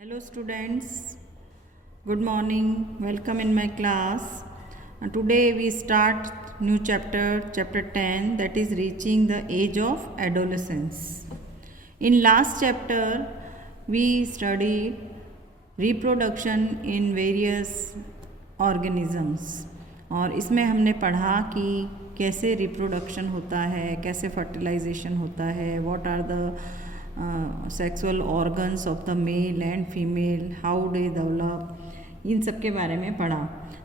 Hello students, good morning, welcome in my class. Today we start new chapter 10, that is reaching the age of adolescence. In last chapter we studied reproduction in various organisms और इसमें हमने पढ़ा कि कैसे reproduction होता है, कैसे fertilization होता है, what are the sexual organs of the male and female, how they develop, इन सब के बारे में पढ़ा।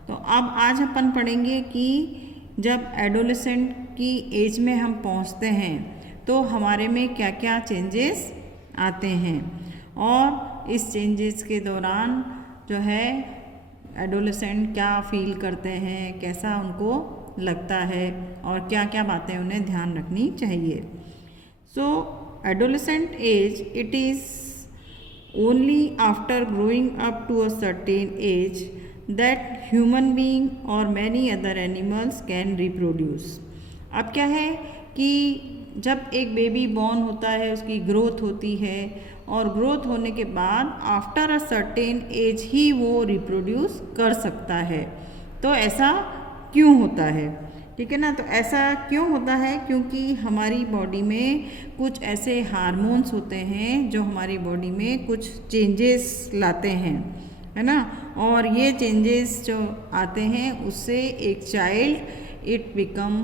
तो अब आज अपन पढ़ेंगे कि जब एडोलेसेंट की एज में हम पहुंचते हैं तो हमारे में क्या क्या चेंजेस आते हैं और इस चेंजेस के दौरान जो है एडोलेसेंट क्या फील करते हैं, कैसा उनको लगता है और क्या क्या बातें उन्हें ध्यान रखनी चाहिए। सो adolescent age, it is only after growing up to a certain age that human being or many other animals can reproduce. अब क्या है कि जब एक बेबी बॉर्न होता है, उसकी ग्रोथ होती है और ग्रोथ होने के बाद आफ्टर अ सर्टेन एज ही वो रिप्रोड्यूस कर सकता है। तो ऐसा क्यों होता है, ठीक है ना। तो ऐसा क्यों होता है, क्योंकि हमारी बॉडी में कुछ ऐसे हार्मोन्स होते हैं जो हमारी बॉडी में कुछ चेंजेस लाते हैं, है ना। और ये चेंजेस जो आते हैं उससे एक child it become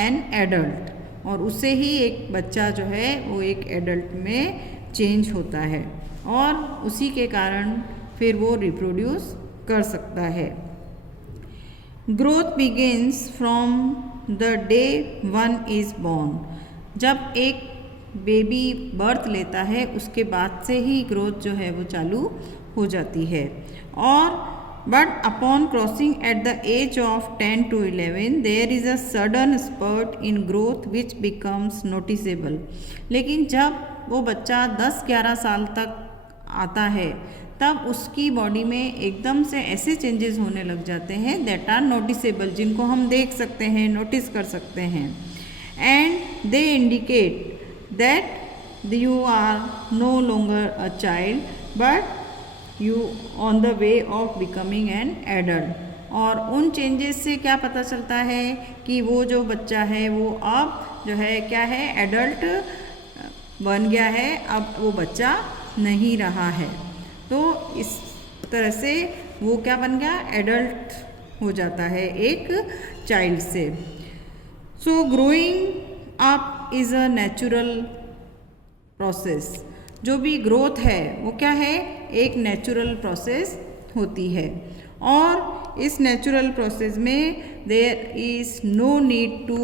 an adult और उससे ही एक बच्चा जो है वो एक एडल्ट में चेंज होता है और उसी के कारण फिर वो रिप्रोड्यूस कर सकता है। Growth begins from the day one is born. जब एक बेबी बर्थ लेता है उसके बाद से ही ग्रोथ जो है वो चालू हो जाती है। और but upon crossing at the age of 10 to 11 there is a sudden spurt in growth which becomes noticeable. लेकिन जब वो बच्चा 10-11 साल तक आता है तब उसकी बॉडी में एकदम से ऐसे चेंजेस होने लग जाते हैं दैट आर नोटिसेबल, जिनको हम देख सकते हैं, नोटिस कर सकते हैं। And they indicate that you are no longer a child but you on the way of becoming an adult. और उन चेंजेस से क्या पता चलता है कि वो जो बच्चा है वो अब जो है क्या है, एडल्ट बन गया है, अब वो बच्चा नहीं रहा है। तो इस तरह से वो क्या बन गया, एडल्ट हो जाता है एक चाइल्ड से। सो growing up is a natural process. जो भी ग्रोथ है वो क्या है, एक नेचुरल प्रोसेस होती है और इस नेचुरल प्रोसेस में there is no need to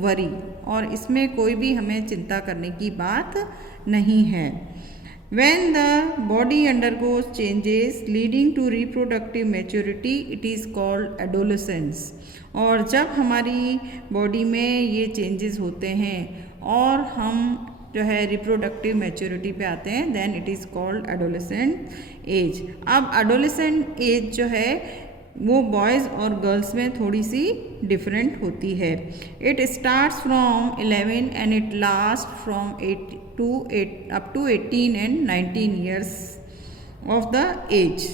worry, और इसमें कोई भी हमें चिंता करने की बात नहीं है। When the body undergoes changes leading to reproductive maturity, it is called adolescence. और जब हमारी बॉडी में ये चेंजेस होते हैं और हम जो है रिप्रोडक्टिव मैच्योरिटी पे आते हैं, then it is called adolescent age. अब एडोलेसेंट एज जो है वो बॉयज़ और गर्ल्स में थोड़ी सी डिफरेंट होती है। It starts from 11 and it last from 8 up to 18 and 19 years of the age.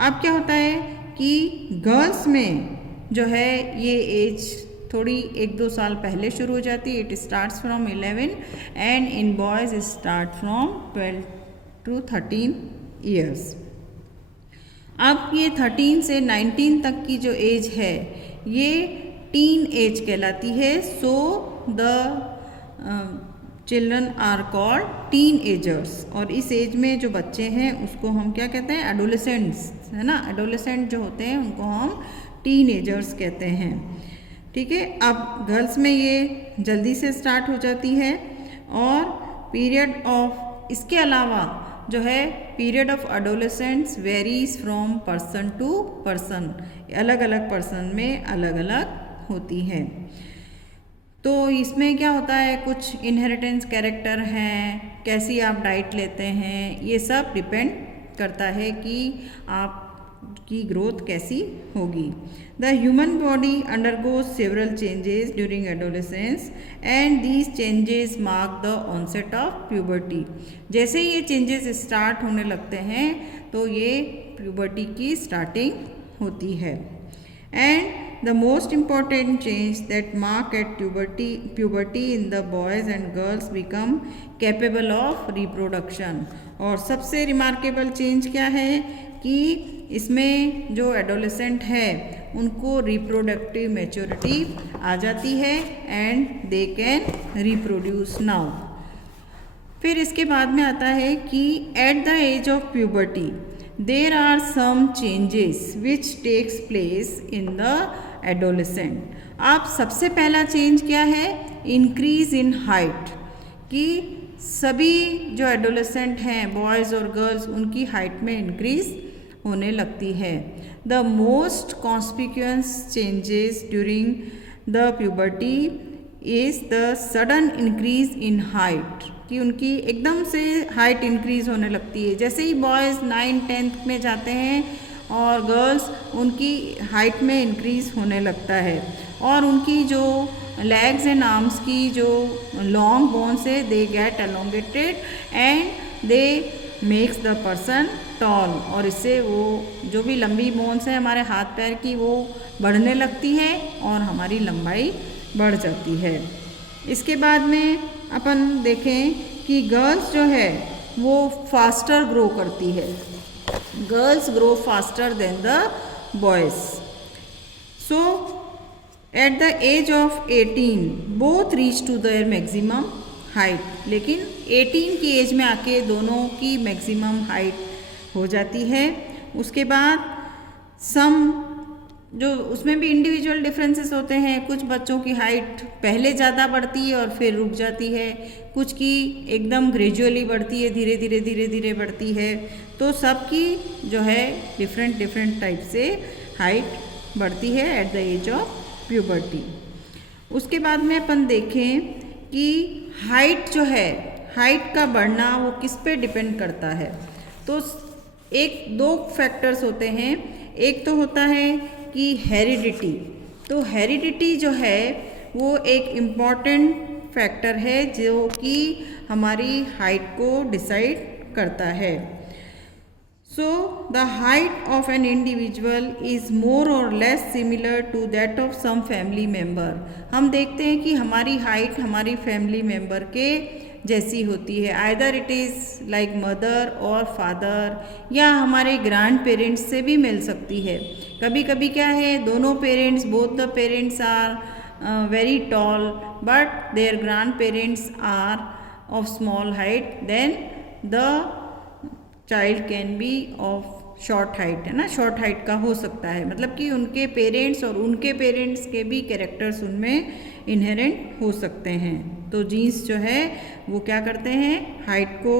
अब क्या होता है कि गर्ल्स में जो है ये एज थोड़ी 1-2 साल पहले शुरू हो जाती है। It starts from 11 and in boys start from 12 to 13 years. अब ये 13 से 19 तक की जो एज है ये टीन एज कहलाती है। So the children are called teenagers. और इस एज में जो बच्चे हैं उसको हम क्या कहते हैं, एडोलेसेंट्स, है ना। एडोलेसेंट जो होते हैं उनको हम टीन एजर्स कहते हैं, ठीक है। अब गर्ल्स में ये जल्दी से स्टार्ट हो जाती है और पीरियड ऑफ, इसके अलावा जो है period of adolescence varies from person to person, अलग अलग पर्सन में अलग अलग होती है। तो इसमें क्या होता है, कुछ इनहेरिटेंस कैरेक्टर हैं, कैसी आप डाइट लेते हैं, ये सब डिपेंड करता है कि आप की ग्रोथ कैसी होगी। The human body undergoes several changes during adolescence and these changes mark the onset of puberty. जैसे ही ये चेंजेस स्टार्ट होने लगते हैं तो ये प्यूबर्टी की स्टार्टिंग होती है। And the most important change that mark at puberty in the boys and girls become capable of reproduction। और सबसे रिमार्केबल चेंज क्या है कि इसमें जो एडोलेसेंट है उनको रिप्रोडक्टिव मैच्योरिटी आ जाती है and they can reproduce now. फिर इसके बाद में आता है कि at the age of puberty there are some changes which takes place in the adolescent। अब सबसे पहला चेंज क्या है, इंक्रीज इन हाइट, कि सभी जो एडोलेसेंट हैं बॉयज़ और गर्ल्स उनकी हाइट में इंक्रीज होने लगती है। The most conspicuous changes during the puberty is the sudden increase in height, कि उनकी एकदम से हाइट इंक्रीज होने लगती है। जैसे ही बॉयज़ 9th-10th में जाते हैं और गर्ल्स उनकी हाइट में इंक्रीज होने लगता है और उनकी जो लेग्स एंड आर्म्स की जो लॉन्ग बोन्स है they get elongated and they makes the person tall. और इससे वो जो भी लंबी बोन्स है हमारे हाथ पैर की वो बढ़ने लगती है और हमारी लंबाई बढ़ जाती है। इसके बाद में अपन देखें कि गर्ल्स जो है वो फास्टर ग्रो करती है, girls grow faster than the boys. So at the age of 18 both reach to their maximum height, लेकिन 18 की एज में आके दोनों की मैक्सिमम हाइट हो जाती है। उसके बाद सम जो उसमें भी इंडिविजुअल डिफरेंसेस होते हैं, कुछ बच्चों की हाइट पहले ज़्यादा बढ़ती है और फिर रुक जाती है, कुछ की एकदम ग्रेजुअली बढ़ती है, धीरे धीरे बढ़ती है। तो सबकी जो है डिफरेंट टाइप से हाइट बढ़ती है at the age of puberty. उसके बाद में अपन देखें कि हाइट जो है, हाइट का बढ़ना वो किस पे डिपेंड करता है। तो एक दो फैक्टर्स होते हैं, एक तो होता है कि हेरिडिटी। तो हेरिडिटी जो है वो एक इम्पॉर्टेंट फैक्टर है जो कि हमारी हाइट को डिसाइड करता है। So the height of an individual is more or less similar to that of some family member. हम देखते हैं कि हमारी हाइट हमारी फैमिली मेम्बर के जैसी होती है, either it is like mother और फादर, या हमारे ग्रैंड पेरेंट्स से भी मिल सकती है। कभी कभी क्या है, दोनों parents both the parents are very tall but their grandparents are of small height, then the child can be of short height, है ना, शॉर्ट हाइट का हो सकता है। मतलब कि उनके पेरेंट्स और उनके पेरेंट्स के भी कैरेक्टर्स उनमें इनहेरेंट हो सकते हैं। तो जीन्स जो है वो क्या करते हैं, हाइट को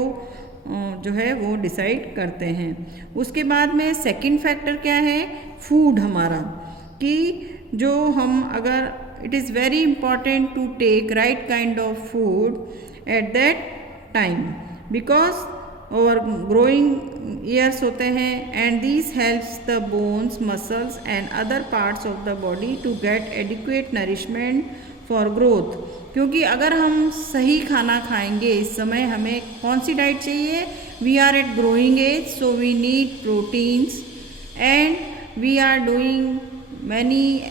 जो है वो डिसाइड करते हैं। उसके बाद में सेकंड फैक्टर क्या है, फूड हमारा, कि जो हम अगर it is very important to take right kind of food at that time because और ग्रोइंग ईयर्स होते हैं and this helps the bones muscles and other parts of the body to get adequate nourishment for growth. क्योंकि अगर हम सही खाना खाएंगे, इस समय हमें कौन सी डाइट चाहिए, we are at growing age so we need proteins and we are doing many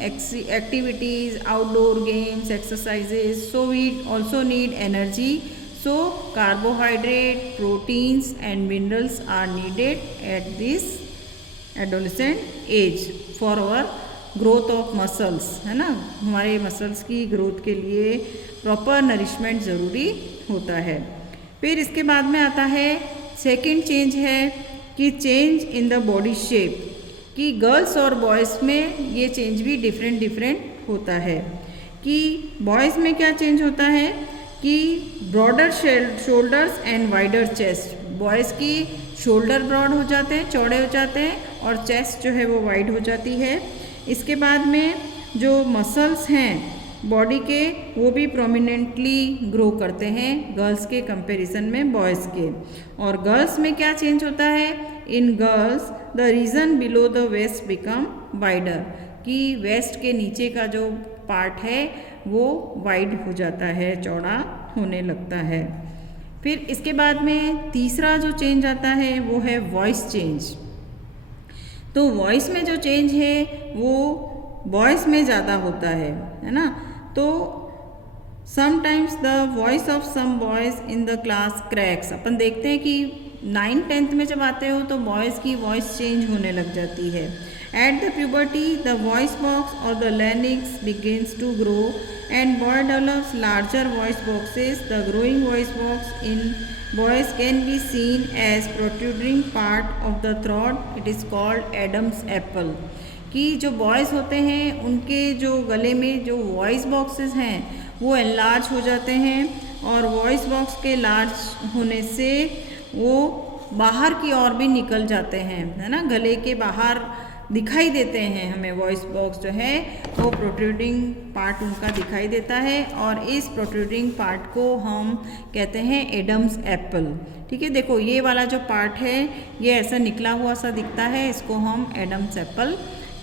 activities, outdoor games, exercises, so we also need energy. So carbohydrate, proteins and minerals are needed at this adolescent age for our growth of muscles, है ना, हमारे muscles की growth के लिए proper nourishment ज़रूरी होता है। फिर इसके बाद में आता है सेकंड चेंज है कि change in the body shape, कि गर्ल्स और बॉयज़ में ये चेंज भी डिफरेंट होता है। कि बॉयज़ में क्या चेंज होता है कि broader shoulders and wider chest, boys की शोल्डर ब्रॉड हो जाते हैं, चौड़े हो जाते हैं, और चेस्ट जो है वो वाइड हो जाती है। इसके बाद में जो मसल्स हैं बॉडी के वो भी प्रोमिनेंटली ग्रो करते हैं गर्ल्स के कंपैरिजन में बॉयज़ के। और गर्ल्स में क्या चेंज होता है in girls the region below the waist become wider, कि वेस्ट के नीचे का जो पार्ट है वो वाइड हो जाता है, चौड़ा होने लगता है। फिर इसके बाद में तीसरा जो चेंज आता है वो है वॉइस चेंज। तो वॉइस में जो चेंज है वो बॉयज़ में ज़्यादा होता है ना। तो sometimes the voice of some boys in the class cracks. अपन देखते हैं कि 9th-10th में जब आते हो तो बॉयज़ की वॉइस चेंज होने लग जाती है। At the puberty the voice box or the larynx begins to grow and boy develops larger voice boxes. The growing voice box in boys can be seen as protruding part of the throat. It is called Adam's apple. कि जो boys होते हैं उनके जो गले में जो voice boxes हैं वो एनलार्ज हो जाते हैं, और वॉइस बॉक्स के लार्ज होने से वो बाहर की ओर भी निकल जाते हैं, है ना, गले के बाहर दिखाई देते हैं हमें। वॉइस बॉक्स जो है वो प्रोट्रूडिंग पार्ट उनका दिखाई देता है, और इस प्रोट्रूडिंग पार्ट को हम कहते हैं एडम्स एप्पल। ठीक है, देखो ये वाला जो पार्ट है ये ऐसा निकला हुआ सा दिखता है, इसको हम एडम्स एप्पल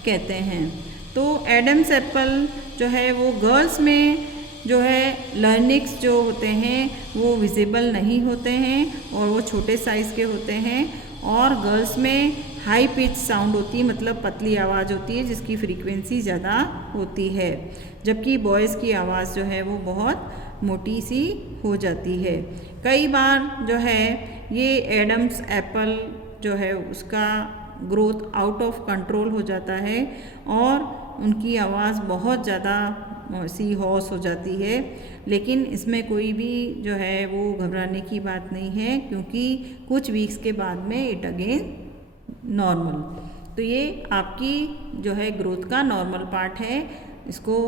कहते हैं। तो एडम्स एप्पल जो है वो गर्ल्स में जो है लर्निक्स जो होते हैं वो विजिबल नहीं होते हैं, और वो छोटे साइज़ के होते हैं, और गर्ल्स में हाई पिच साउंड होती है, मतलब पतली आवाज़ होती है जिसकी फ्रीक्वेंसी ज़्यादा होती है, जबकि बॉयज़ की आवाज़ जो है वो बहुत मोटी सी हो जाती है। कई बार जो है ये एडम्स एप्पल जो है उसका ग्रोथ आउट ऑफ कंट्रोल हो जाता है, और उनकी आवाज़ बहुत ज़्यादा सी हॉर्स हो जाती है। लेकिन इसमें कोई भी जो है वो घबराने की बात नहीं है, क्योंकि कुछ वीक्स के बाद में इट अगेन नॉर्मल। तो ये आपकी जो है ग्रोथ का नॉर्मल पार्ट है, इसको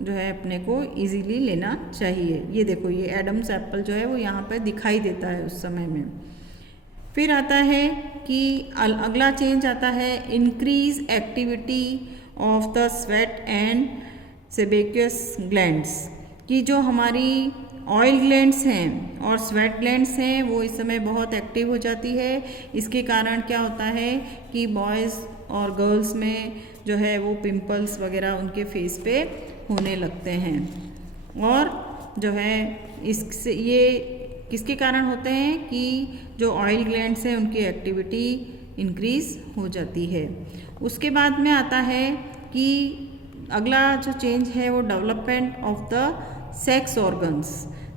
जो है अपने को इजीली लेना चाहिए। ये देखो ये एडम्स एप्पल जो है वो यहाँ पर दिखाई देता है उस समय में। फिर आता है कि अगला चेंज आता है increase activity of the sweat and sebaceous glands, कि जो हमारी ऑयल ग्लैंड्स हैं और स्वेट ग्लैंड्स हैं वो इस समय बहुत एक्टिव हो जाती है। इसके कारण क्या होता है कि बॉयज़ और गर्ल्स में जो है वो पिंपल्स वगैरह उनके फेस पे होने लगते हैं, और जो है इससे ये किसके कारण होते हैं कि जो ऑयल ग्लैंड्स हैं उनकी एक्टिविटी इंक्रीज़ हो जाती है। उसके बाद में आता है कि अगला जो चेंज है वो development of the sex organs.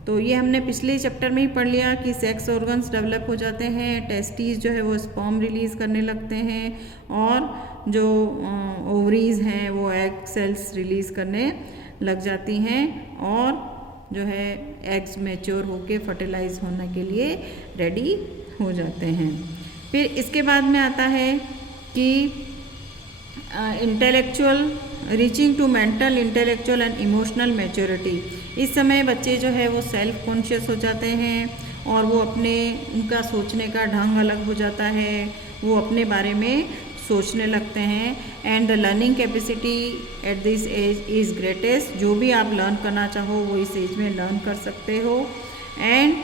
तो ये हमने पिछले चैप्टर में ही पढ़ लिया कि सेक्स ऑर्गन्स डेवलप हो जाते हैं, टेस्टीज जो है वो स्पर्म रिलीज़ करने लगते हैं, और जो ओवरीज हैं वो एग सेल्स रिलीज़ करने लग जाती हैं, और जो है एग्स मैच्योर होके फर्टिलाइज होने के लिए रेडी हो जाते हैं। फिर इसके बाद में आता है कि intellectual reaching to mental, intellectual and emotional maturity. इस समय बच्चे जो है वो सेल्फ कॉन्शियस हो जाते हैं, और वो अपने उनका सोचने का ढंग अलग हो जाता है, वो अपने बारे में सोचने लगते हैं। And the learning capacity at this age is greatest. जो भी आप लर्न करना चाहो वो इस एज में लर्न कर सकते हो। एंड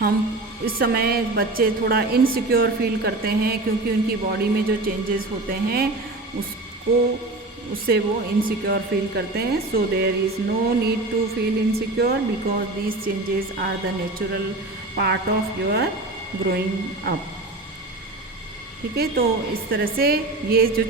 हम इस समय बच्चे थोड़ा इनसिक्योर फील करते हैं, क्योंकि उनकी बॉडी में जो चेंजेस होते हैं उससे वो इनसिक्योर फील करते हैं। So there is no need to feel insecure because these changes are the natural part of your growing up. ठीक है, तो इस तरह से ये जो